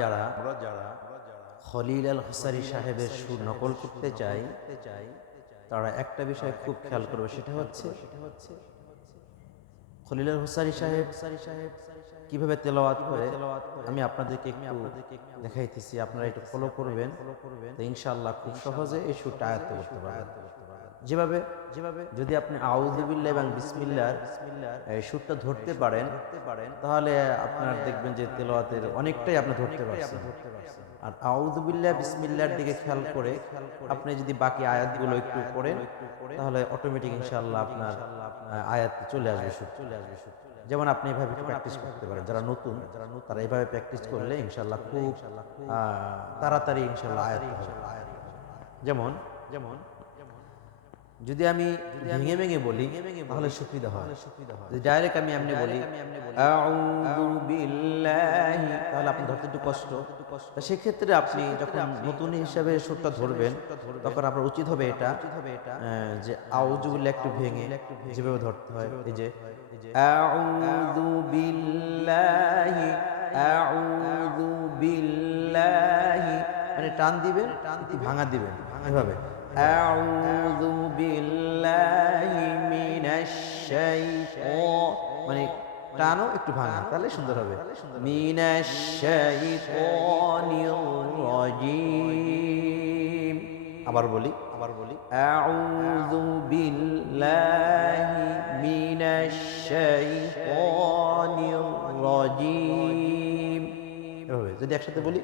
যারা খলিল আল হুসারি সাহেবের সুর নকল করতে চাই তারা একটা বিষয় খুব খেয়াল করবে, সেটা হচ্ছে খলিল আল হুসারি সাহেব কিভাবে তেলাওয়াত করে আমি আপনাদেরকে একটু দেখাইতেছি, আপনারা একটু ফলো করবেন, তো ইনশাআল্লাহ খুব সহজে এই সুরটা আয়ত্ত করতে পারবেন। যেভাবে যদি আপনি আউযু বিল্লাহ এবং বিসমিল্লাহর এই সুরটা ধরতে পারেন তাহলে আপনার দেখবেন যে তেলাওয়াতের অনেকটাই আপনি ধরতে পারছেন। আর আউযু বিল্লাহ বিসমিল্লাহর দিকে খেয়াল করে আপনি যদি বাকি আয়াতগুলো একটু পড়েন তাহলে অটোমেটিক ইনশাআল্লাহ আপনার আয়াত চলে আসবে, সুর চলে আসবে। যেমন আপনি এভাবে প্র্যাকটিস করতে পারেন, যারা নতুন তারা এভাবে প্র্যাকটিস করলে ইনশাআল্লাহ খুব তাড়াতাড়ি ইনশাআল্লাহ আয়াত হবে। যেমন যদি আমি ভেঙে ভেঙে বলি তাহলে সুবিধা হয়, যদি ডাইরেক্ট আমি এমনি বলি আউযু বিল্লাহি তাহলে আপনি ধরতে একটু কষ্ট। তো সেক্ষেত্রে আপনি যখন নতুন হিসাবে সুরটা ধরবেন তখন আপনার উচিত হবে এটা যে আউযু বিল্লাহ একটু ভেঙে যেভাবে ধরতে হয়, এই যে আউযু বিল্লাহি আউযু বিল্লাহি, মানে টান দিবেন, একটু ভাঙা দিবেন, এভাবে আউযু বিল্লাহি মিনাশ শাইতান, মানে টানও একটু ভাঙা, তাহলে সুন্দর হবে। মিনাশ শাইতানির রাজিম, আবার বলি আউযু বিল্লাহি মিনাশ শাইতানির রাজিম, এভাবে যদি একসাথে বলি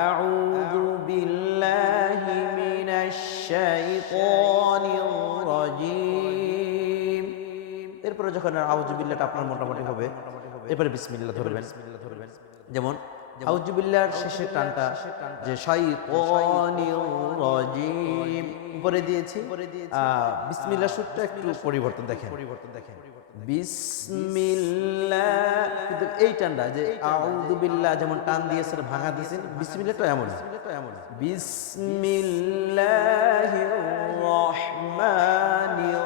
আউযু বিল্লাহি মিনাশ শাইতানির রাজিম। এরপরে যখন আউযু বিল্লাহটা আপনার মোটামুটি হবে এরপরে বিসমিল্লাহ ধরবেন। যেমন আউযু বিল্লাহর শেষের টানটা যে শাইতানির রাজিম উপরে দিয়েছি, বিসমিল্লাহ সুরটা একটু পরিবর্তন দেখেন বিসমিল্লাহ, কিন্তু এই টানটা যে আউযু বিল্লাহ যেমন টান দিয়েছেন ভাঙা দিয়েছেন, বিসমিল্লাহটা এমন বিসমিল্লাহির রহমানির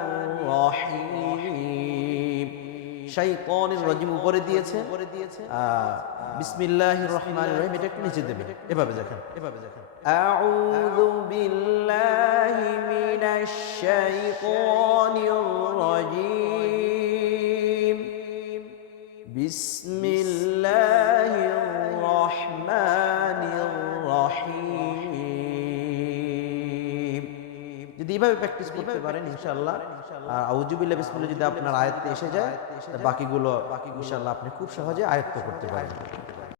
রহিম, শাইতানির রাজিম উপরে দিয়েছে, বিসমিল্লাহির রহমানির রহিম এটা একটু নিচে দেবেন, এভাবে দেখেন আউযু বিল্লাহি মিনাশ শাইতানির রাজিম বিসমিল্লাহির রহমানির রহিম। যদি এইভাবে প্র্যাকটিস করতে পারেন ইনশাআল্লাহ, আর আউযু বিল্লাহ বিসমিল্লাহ যদি আপনার আয়াতে এসে যায় বাকিগুলো ইনশাআল্লাহ আপনি খুব সহজে আয়ত্ত করতে পারেন।